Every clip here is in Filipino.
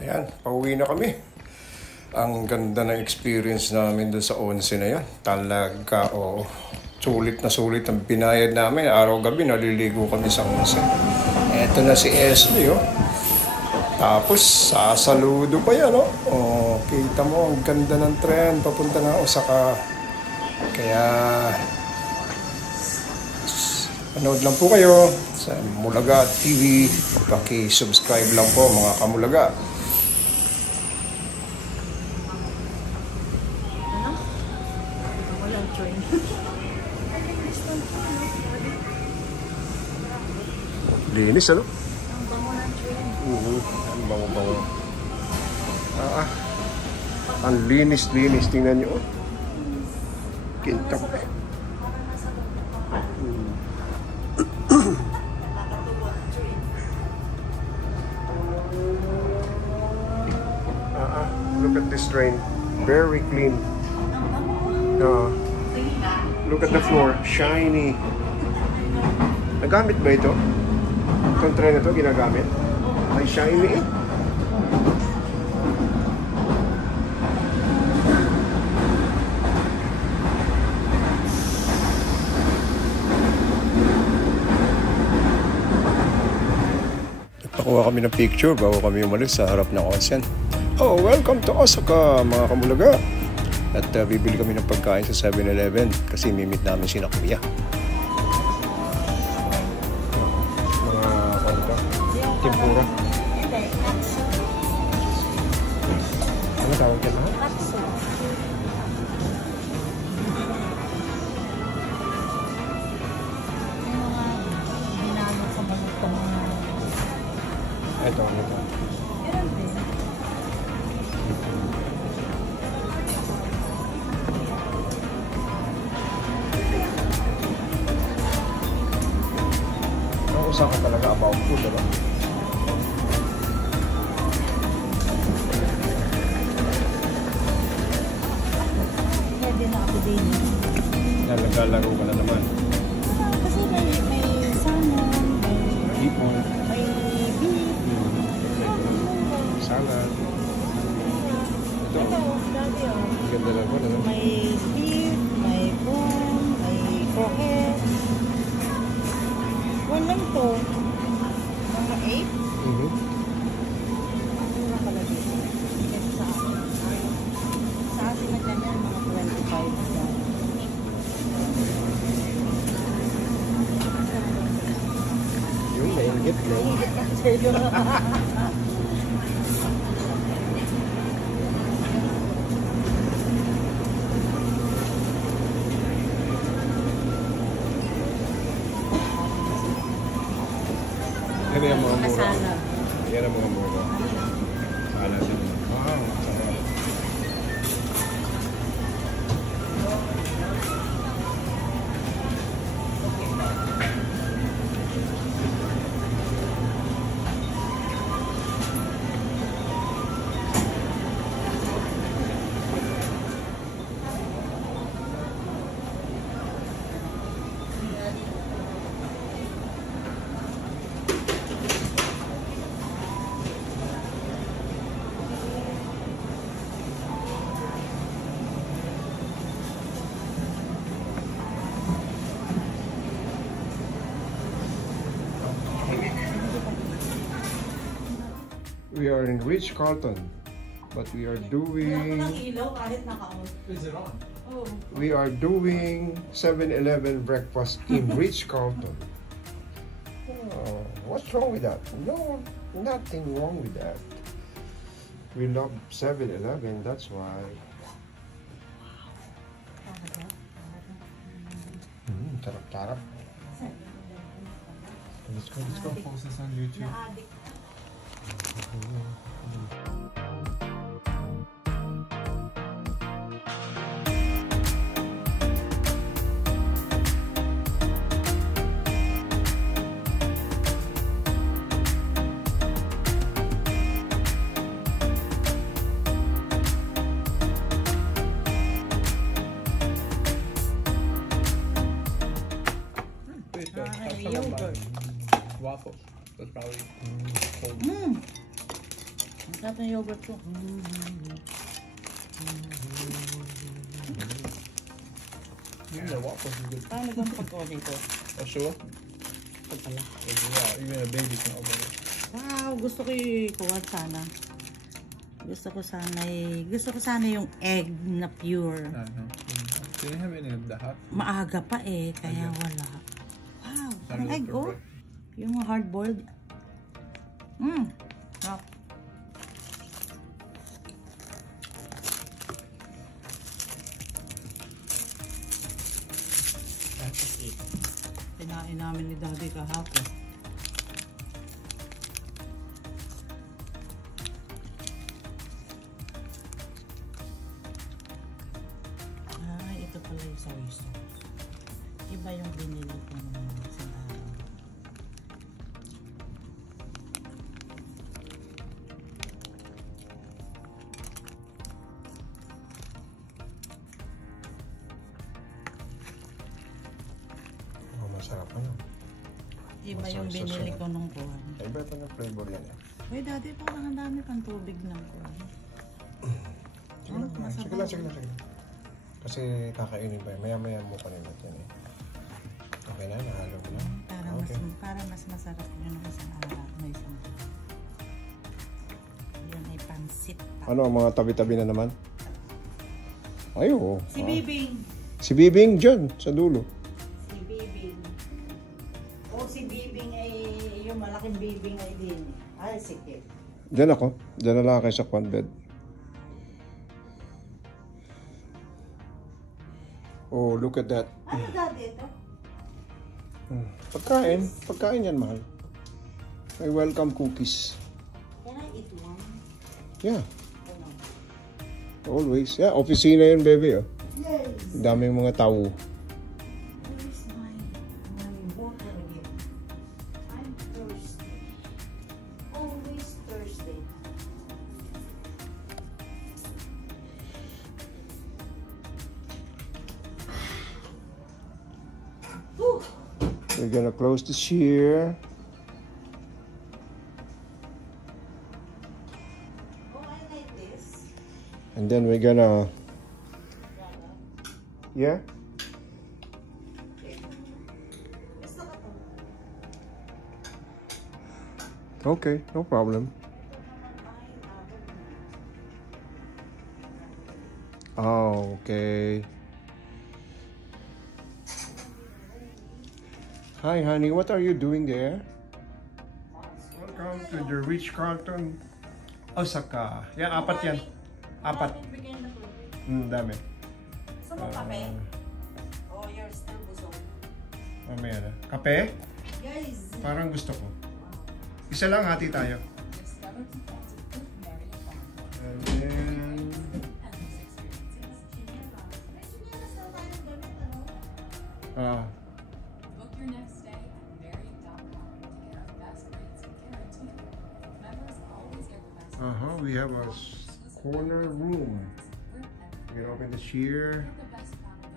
Ayan, pauwi na kami. Ang ganda ng experience namin doon sa onsen na yan. Talaga, oo. Sulit na sulit ang binayad namin. Araw-gabi, naliligo kami sa onsen. Eto na si Esme, oh. Tapos, sasaludo pa yan, oh. Oh, kita mo, ang ganda ng tren. Papunta na Osaka. Kaya, panood lang po kayo sa Mulaga TV. Paki-subscribe lang po, mga kamulaga. Linis, ano? Ang bango ng train. Ang bango-bango. Ang linis-linis. Tingnan nyo. Kintab. Look at this train. Very clean. Look at the floor. Shiny. Nagamit ba ito? Itong tren na ito, ginagamit? Ay, shiny eh. Nagpakuha kami ng picture bago kami umalis sa harap ng onsen. Oh, welcome to Osaka, mga kamulaga. At bibili kami ng pagkain sa 7-Eleven kasi mimit namin si Kuya. Tempura. Ano tawag yan, ha? Katsu. Yung mga binano sa mga Ito. meron din. Ang usapan talaga about food, ano? Naglalaro ka na naman. Kasi may salmon, may Ipon. beef. Salad. Ito. Dati Ganda na po, ano? may beef, may prawn, may croquette. One lang to. Mga 8. Mura pala dito. Kasi sa atin. Sa atin na ganyan, mga 25. Yung nainggit na. Yan yung mga mura. Masala. Yan ang mga mura. Sala din. Wow. We are in Ritz-Carlton, but we are doing 7-Eleven breakfast in Ritz-Carlton. Oh, what's wrong with that? No, nothing wrong with that. We love 7-Eleven, that's why. Tarap-tarap. Let's go. Post this on YouTube. Yogurt. Waffles. That's probably cold. Masarap na yogurt ko. Yeah, what was good? Paano bang pag-order ko? Oh, sure? Ito pala. Yeah, even a baby can open it. Wow, gusto ko i-kuha sana. Gusto ko sana yung egg na pure. Do you have any of that? Maaga pa eh, kaya wala. Wow, parang egg, oh. Yung hard-boiled. Sarap. Kinain namin ni Daddy kahapon. Ito pala yung sawiso. Iba yung binili ko ng isang araw. Masarap ano? Iba yung binili ko nung kuhan. Iba ito ng flavor yan eh. Uy, Daddy, parang ang dami pang tubig ng kuhan. Sige lang. Kasi kakainin pa eh. Maya-maya mo pa rin yan eh. Okay na, nahalo ko na. Para mas masarap yun ng isang araw. Yan ay pansit pa. Ano ang mga tabi-tabi na naman? Ay, oo. Si Bibing. Si Bibing dyan, sa dulo. Si Bibing. Si Bibing ay yung malaking Bibing ay din. Ay, sige. Diyan ako. Diyan na lang kayo sa kwan bed. Oh, look at that. Ano Daddy ito? Pagkain yan, mahal. May welcome cookies. Can I eat one? Yeah, Oh, no. always. Yeah, opisina yun, baby. Oh. Yes. Daming mga tao. Where's my water again? I'm thirsty. Always thirsty. We're gonna close this here. Oh, I like this. And then we're gonna... Yeah? Gusto ko to. Okay, no problem. Oh, okay. Hi, honey. What are you doing there? Welcome to the Ritz-Carlton, Osaka. Yeah, apat yan. Apat. Dami. Gusto mo kape? Oh, you're still busog. Mamaya na. Kape? Guys! Parang gusto ko. Isa lang, hati tayo. And then... Book your next stay at Marriott.com to get our best rates guaranteed. Members always get the best. We have a corner room. You can open this here. Get the best travel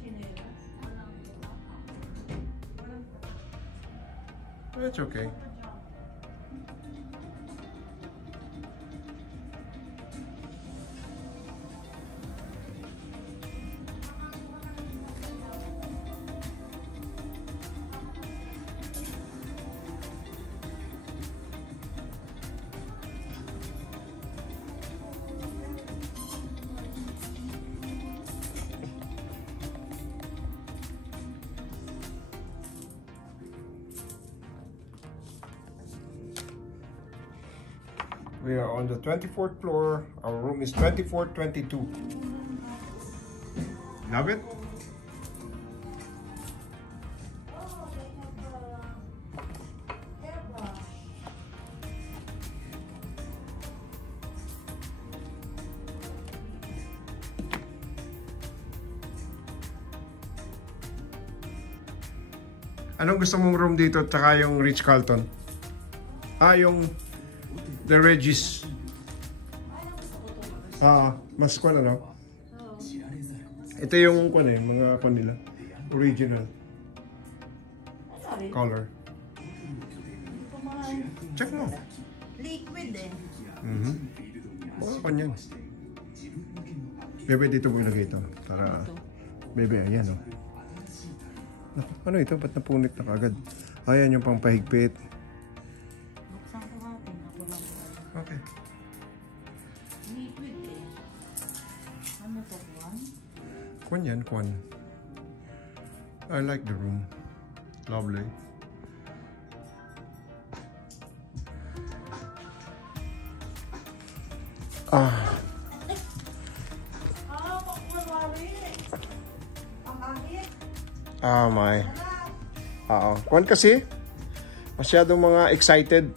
benefits at our 30 It's okay. We are on the 24th floor. Our room is 2422. Love it? Anong gusto mong room dito at saka yung Ritz-Carlton? Yung The Regis. Mas kwan ano? Ito yung kwan eh, mga kwan nila. Original. Color. Check mo. Liquid eh. Oo, kanyan. Bebe, dito mo ilagay ito. Para, bebe, ayan o. Naku, ano ito? Ba't napunit na kagad? Ayan yung pampahigpit. Buksan ko natin. Ako lang. Okay. Liquid eh. Ano to, Juan? Kwan yan, kwan. I like the room. Lovely. Ah. Ah, may. Oo. Kwan kasi, masyadong mga excited.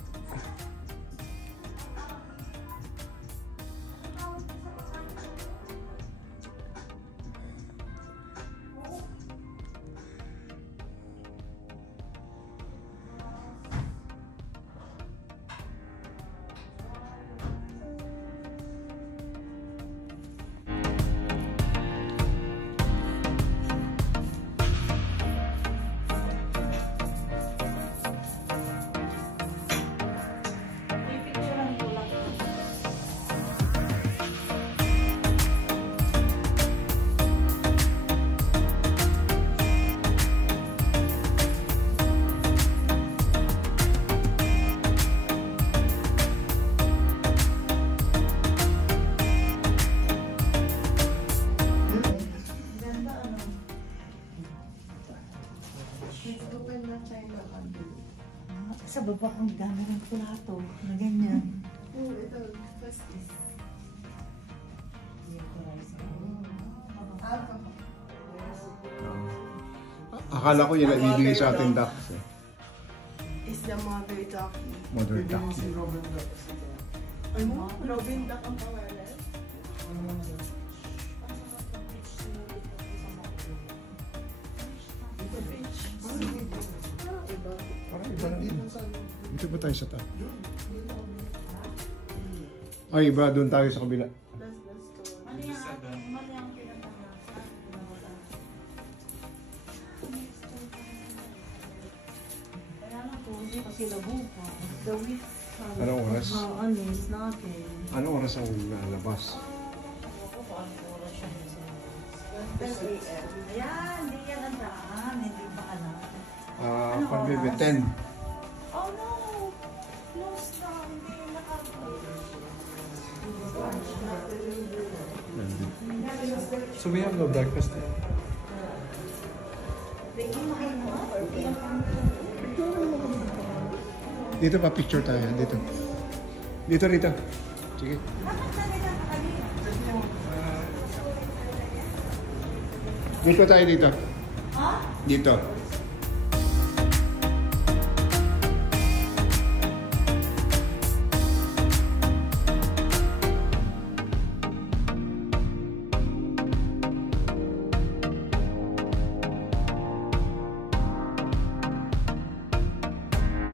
Sa baba ang dami ng plato na ganyan. Akala ko yun ang ibigay sa atin, Doc. Is the mother ducky. Mother duck. Ano? Robin duck ang pangalan? Parang iba na din. Dito ba tayo sa top? Ay, iba. Doon tayo sa kabila. Mali ang pinapanasan. Kaya lang po, hindi kasi labo pa. The week. Anong oras? Alis natin. Anong oras ang lalabas? Ako po, ang oras siya. 10 a.m. Ayan, hindi yan ang daan. Hindi pa ka na. Pag-bebe, 10. Oh no! Close na. Hindi So we have no breakfast there. Dito pa, picture tayo. Dito. Dito, Rita. Sige. Dito tayo dito. Ha? Dito.